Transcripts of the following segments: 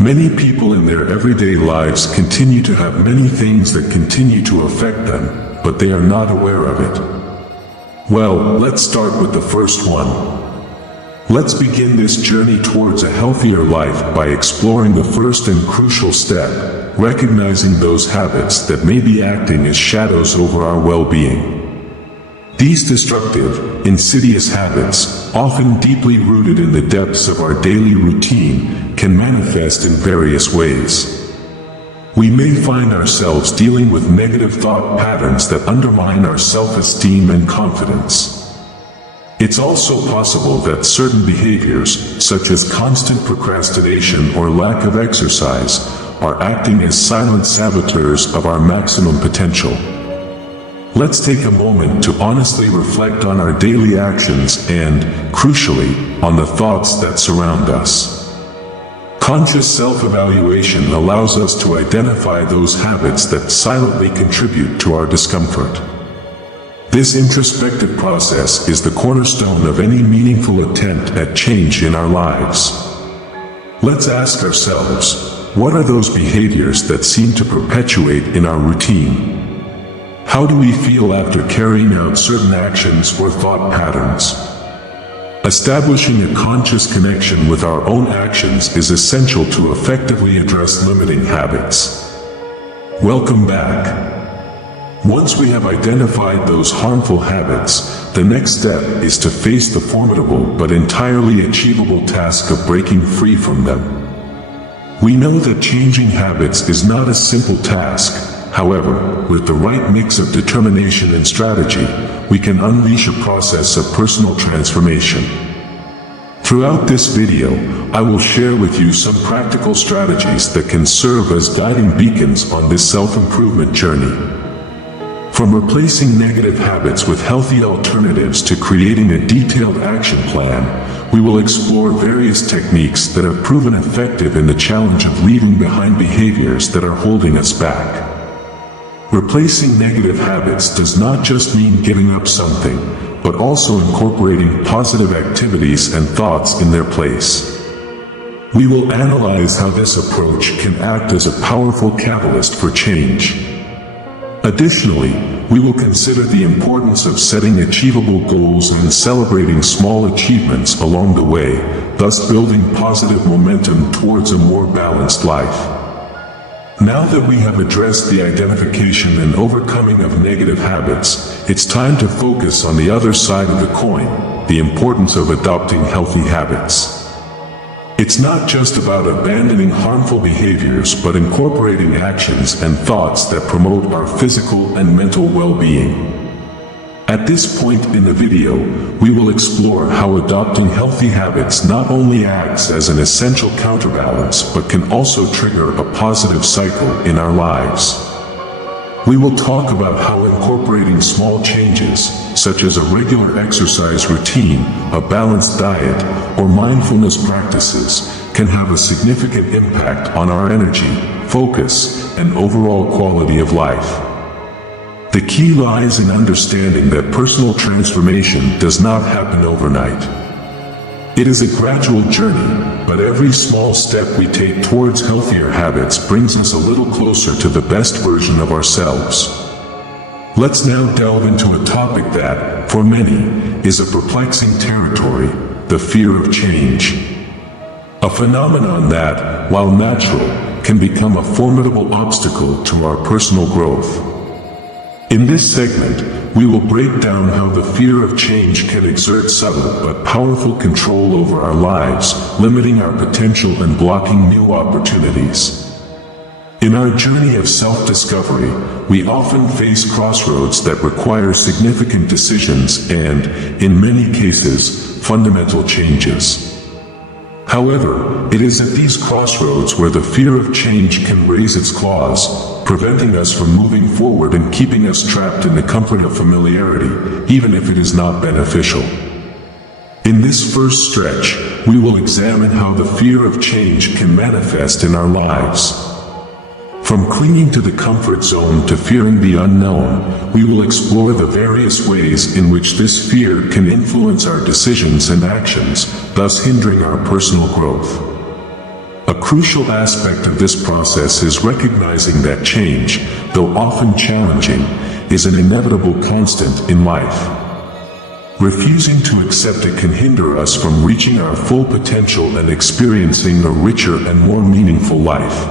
Many people in their everyday lives continue to have many things that continue to affect them, but they are not aware of it. Well, let's start with the first one. Let's begin this journey towards a healthier life by exploring the first and crucial step, recognizing those habits that may be acting as shadows over our well-being. These destructive, insidious habits, often deeply rooted in the depths of our daily routine, can manifest in various ways. We may find ourselves dealing with negative thought patterns that undermine our self-esteem and confidence. It's also possible that certain behaviors, such as constant procrastination or lack of exercise, are acting as silent saboteurs of our maximum potential. Let's take a moment to honestly reflect on our daily actions and, crucially, on the thoughts that surround us. Conscious self-evaluation allows us to identify those habits that silently contribute to our discomfort. This introspective process is the cornerstone of any meaningful attempt at change in our lives. Let's ask ourselves, what are those behaviors that seem to perpetuate in our routine? How do we feel after carrying out certain actions or thought patterns? Establishing a conscious connection with our own actions is essential to effectively address limiting habits. Welcome back. Once we have identified those harmful habits, the next step is to face the formidable but entirely achievable task of breaking free from them. We know that changing habits is not a simple task. However, with the right mix of determination and strategy, we can unleash a process of personal transformation. Throughout this video, I will share with you some practical strategies that can serve as guiding beacons on this self-improvement journey. From replacing negative habits with healthy alternatives to creating a detailed action plan, we will explore various techniques that have proven effective in the challenge of leaving behind behaviors that are holding us back. Replacing negative habits does not just mean giving up something, but also incorporating positive activities and thoughts in their place. We will analyze how this approach can act as a powerful catalyst for change. Additionally, we will consider the importance of setting achievable goals and celebrating small achievements along the way, thus building positive momentum towards a more balanced life. Now that we have addressed the identification and overcoming of negative habits, it's time to focus on the other side of the coin, the importance of adopting healthy habits. It's not just about abandoning harmful behaviors but incorporating actions and thoughts that promote our physical and mental well-being. At this point in the video, we will explore how adopting healthy habits not only acts as an essential counterbalance but can also trigger a positive cycle in our lives. We will talk about how incorporating small changes, such as a regular exercise routine, a balanced diet, or mindfulness practices, can have a significant impact on our energy, focus, and overall quality of life. The key lies in understanding that personal transformation does not happen overnight. It is a gradual journey, but every small step we take towards healthier habits brings us a little closer to the best version of ourselves. Let's now delve into a topic that, for many, is a perplexing territory: the fear of change. A phenomenon that, while natural, can become a formidable obstacle to our personal growth. In this segment, we will break down how the fear of change can exert subtle but powerful control over our lives, limiting our potential and blocking new opportunities. In our journey of self-discovery, we often face crossroads that require significant decisions and, in many cases, fundamental changes. However, it is at these crossroads where the fear of change can raise its claws, preventing us from moving forward and keeping us trapped in the comfort of familiarity, even if it is not beneficial. In this first stretch, we will examine how the fear of change can manifest in our lives. From clinging to the comfort zone to fearing the unknown, we will explore the various ways in which this fear can influence our decisions and actions, thus hindering our personal growth. A crucial aspect of this process is recognizing that change, though often challenging, is an inevitable constant in life. Refusing to accept it can hinder us from reaching our full potential and experiencing a richer and more meaningful life.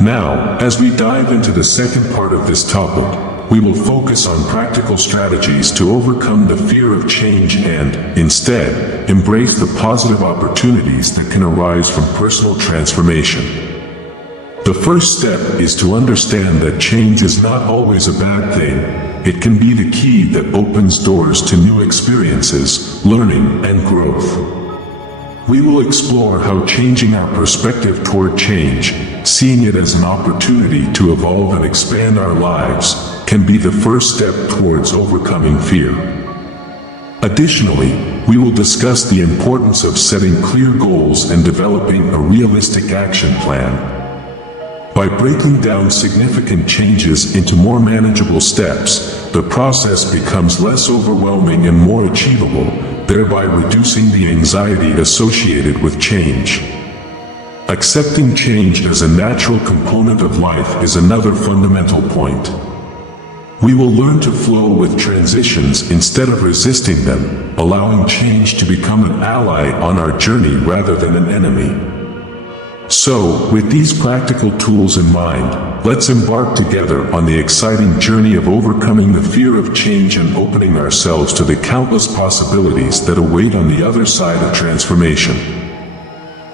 Now, as we dive into the second part of this topic, we will focus on practical strategies to overcome the fear of change and, instead, embrace the positive opportunities that can arise from personal transformation. The first step is to understand that change is not always a bad thing. It can be the key that opens doors to new experiences, learning, and growth. We will explore how changing our perspective toward change, seeing it as an opportunity to evolve and expand our lives, can be the first step towards overcoming fear. Additionally, we will discuss the importance of setting clear goals and developing a realistic action plan. By breaking down significant changes into more manageable steps, the process becomes less overwhelming and more achievable, thereby reducing the anxiety associated with change. Accepting change as a natural component of life is another fundamental point. We will learn to flow with transitions instead of resisting them, allowing change to become an ally on our journey rather than an enemy. So, with these practical tools in mind, let's embark together on the exciting journey of overcoming the fear of change and opening ourselves to the countless possibilities that await on the other side of transformation.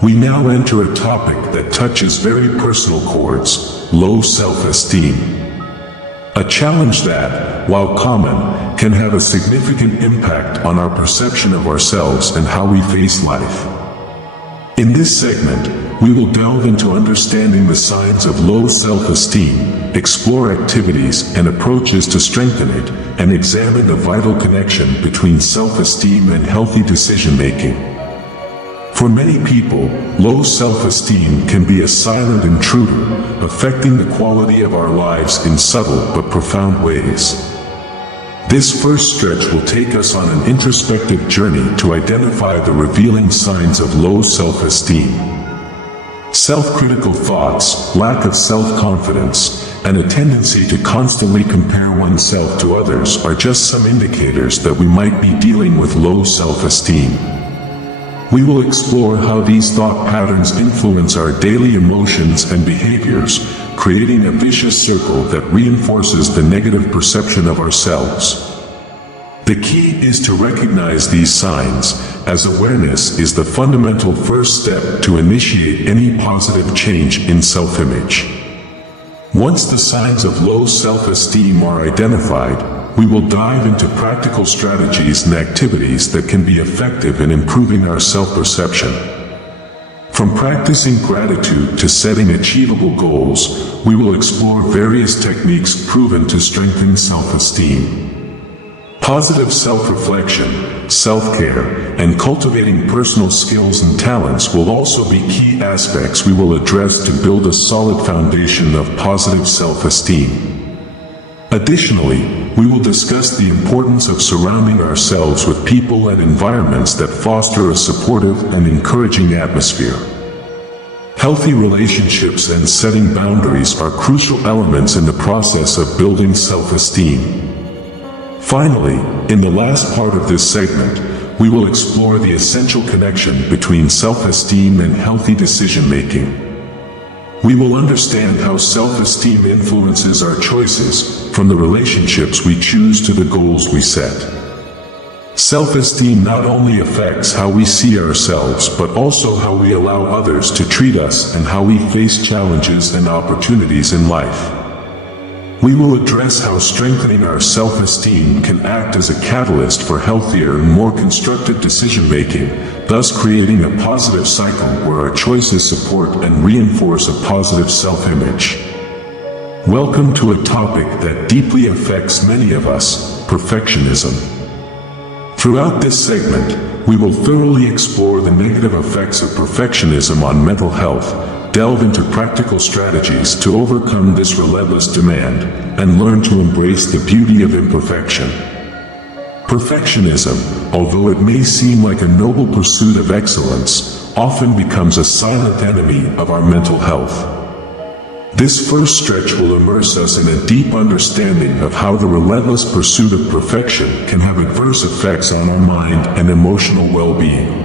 We now enter a topic that touches very personal chords: low self-esteem. A challenge that, while common, can have a significant impact on our perception of ourselves and how we face life. In this segment, we will delve into understanding the signs of low self-esteem, explore activities and approaches to strengthen it, and examine the vital connection between self-esteem and healthy decision-making. For many people, low self-esteem can be a silent intruder, affecting the quality of our lives in subtle but profound ways. This first stretch will take us on an introspective journey to identify the revealing signs of low self-esteem. Self-critical thoughts, lack of self-confidence, and a tendency to constantly compare oneself to others are just some indicators that we might be dealing with low self-esteem. We will explore how these thought patterns influence our daily emotions and behaviors, creating a vicious circle that reinforces the negative perception of ourselves. The key is to recognize these signs, as awareness is the fundamental first step to initiate any positive change in self-image. Once the signs of low self-esteem are identified, we will dive into practical strategies and activities that can be effective in improving our self-perception. From practicing gratitude to setting achievable goals, we will explore various techniques proven to strengthen self-esteem. Positive self-reflection, self-care, and cultivating personal skills and talents will also be key aspects we will address to build a solid foundation of positive self-esteem. Additionally, we will discuss the importance of surrounding ourselves with people and environments that foster a supportive and encouraging atmosphere. Healthy relationships and setting boundaries are crucial elements in the process of building self-esteem. Finally, in the last part of this segment, we will explore the essential connection between self-esteem and healthy decision-making. We will understand how self-esteem influences our choices, from the relationships we choose to the goals we set. Self-esteem not only affects how we see ourselves but also how we allow others to treat us and how we face challenges and opportunities in life. We will address how strengthening our self-esteem can act as a catalyst for healthier and more constructive decision-making, thus creating a positive cycle where our choices support and reinforce a positive self-image. Welcome to a topic that deeply affects many of us: perfectionism. Throughout this segment, we will thoroughly explore the negative effects of perfectionism on mental health, delve into practical strategies to overcome this relentless demand, and learn to embrace the beauty of imperfection. Perfectionism, although it may seem like a noble pursuit of excellence, often becomes a silent enemy of our mental health. This first stretch will immerse us in a deep understanding of how the relentless pursuit of perfection can have adverse effects on our mind and emotional well-being.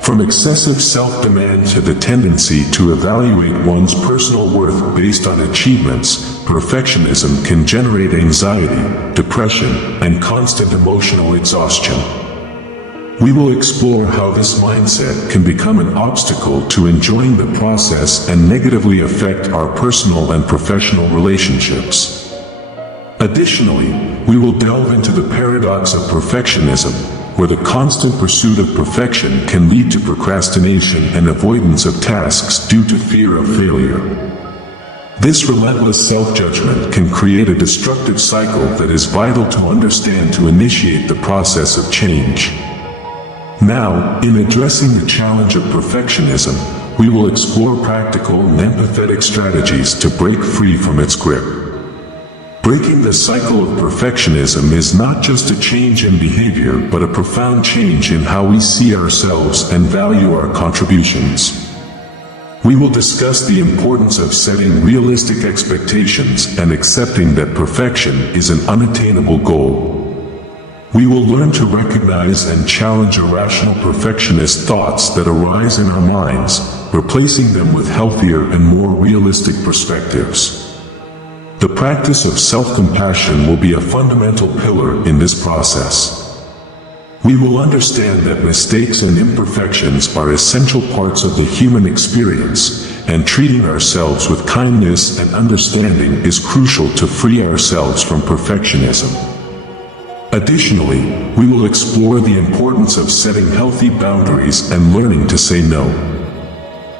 From excessive self-demand to the tendency to evaluate one's personal worth based on achievements, perfectionism can generate anxiety, depression, and constant emotional exhaustion. We will explore how this mindset can become an obstacle to enjoying the process and negatively affect our personal and professional relationships. Additionally, we will delve into the paradox of perfectionism, where the constant pursuit of perfection can lead to procrastination and avoidance of tasks due to fear of failure. This relentless self-judgment can create a destructive cycle that is vital to understand to initiate the process of change. Now, in addressing the challenge of perfectionism, we will explore practical and empathetic strategies to break free from its grip. Breaking the cycle of perfectionism is not just a change in behavior but a profound change in how we see ourselves and value our contributions. We will discuss the importance of setting realistic expectations and accepting that perfection is an unattainable goal. We will learn to recognize and challenge irrational perfectionist thoughts that arise in our minds, replacing them with healthier and more realistic perspectives. The practice of self-compassion will be a fundamental pillar in this process. We will understand that mistakes and imperfections are essential parts of the human experience, and treating ourselves with kindness and understanding is crucial to free ourselves from perfectionism. Additionally, we will explore the importance of setting healthy boundaries and learning to say no.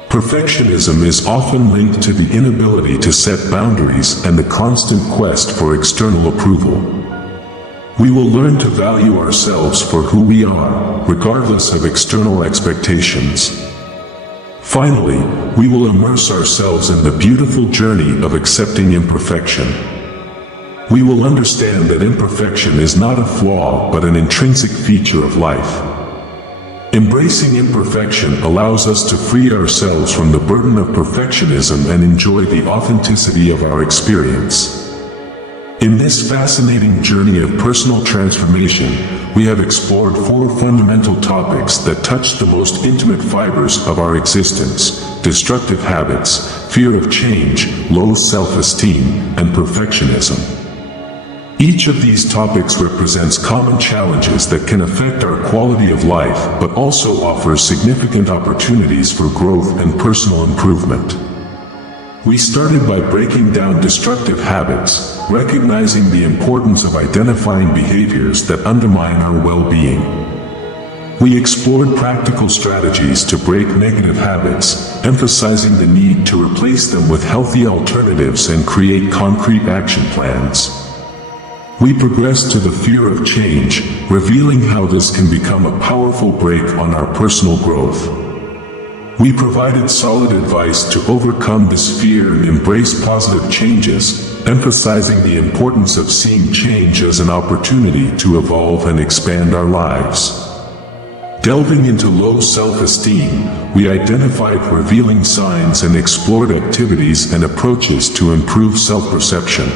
Perfectionism is often linked to the inability to set boundaries and the constant quest for external approval. We will learn to value ourselves for who we are, regardless of external expectations. Finally, we will immerse ourselves in the beautiful journey of accepting imperfection. We will understand that imperfection is not a flaw but an intrinsic feature of life. Embracing imperfection allows us to free ourselves from the burden of perfectionism and enjoy the authenticity of our experience. In this fascinating journey of personal transformation, we have explored 4 fundamental topics that touch the most intimate fibers of our existence: destructive habits, fear of change, low self-esteem, and perfectionism. Each of these topics represents common challenges that can affect our quality of life but also offers significant opportunities for growth and personal improvement. We started by breaking down destructive habits, recognizing the importance of identifying behaviors that undermine our well-being. We explored practical strategies to break negative habits, emphasizing the need to replace them with healthy alternatives and create concrete action plans. We progressed to the fear of change, revealing how this can become a powerful brake on our personal growth. We provided solid advice to overcome this fear and embrace positive changes, emphasizing the importance of seeing change as an opportunity to evolve and expand our lives. Delving into low self-esteem, we identified revealing signs and explored activities and approaches to improve self-perception.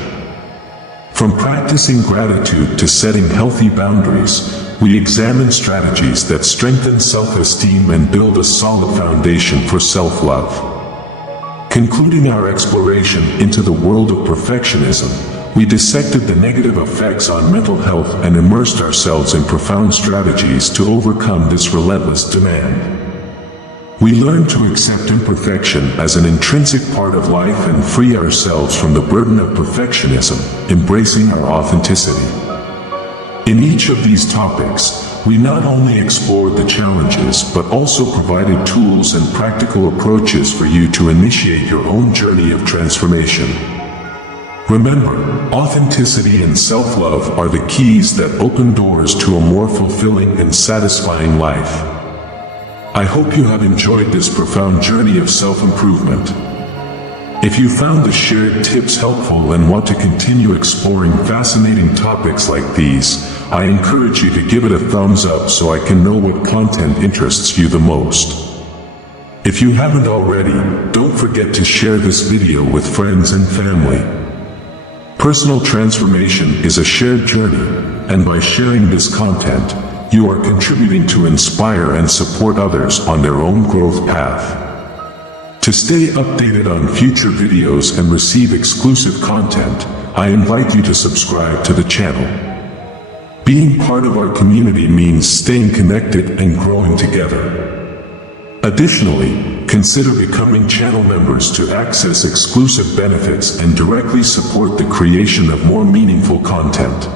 From practicing gratitude to setting healthy boundaries, we examine strategies that strengthen self-esteem and build a solid foundation for self-love. Concluding our exploration into the world of perfectionism, we dissected the negative effects on mental health and immersed ourselves in profound strategies to overcome this relentless demand. We learn to accept imperfection as an intrinsic part of life and free ourselves from the burden of perfectionism, embracing our authenticity. In each of these topics, we not only explored the challenges but also provided tools and practical approaches for you to initiate your own journey of transformation. Remember, authenticity and self-love are the keys that open doors to a more fulfilling and satisfying life. I hope you have enjoyed this profound journey of self-improvement. If you found the shared tips helpful and want to continue exploring fascinating topics like these, I encourage you to give it a thumbs up so I can know what content interests you the most. If you haven't already, don't forget to share this video with friends and family. Personal transformation is a shared journey, and by sharing this content, you are contributing to inspire and support others on their own growth path. To stay updated on future videos and receive exclusive content, I invite you to subscribe to the channel. Being part of our community means staying connected and growing together. Additionally, consider becoming channel members to access exclusive benefits and directly support the creation of more meaningful content.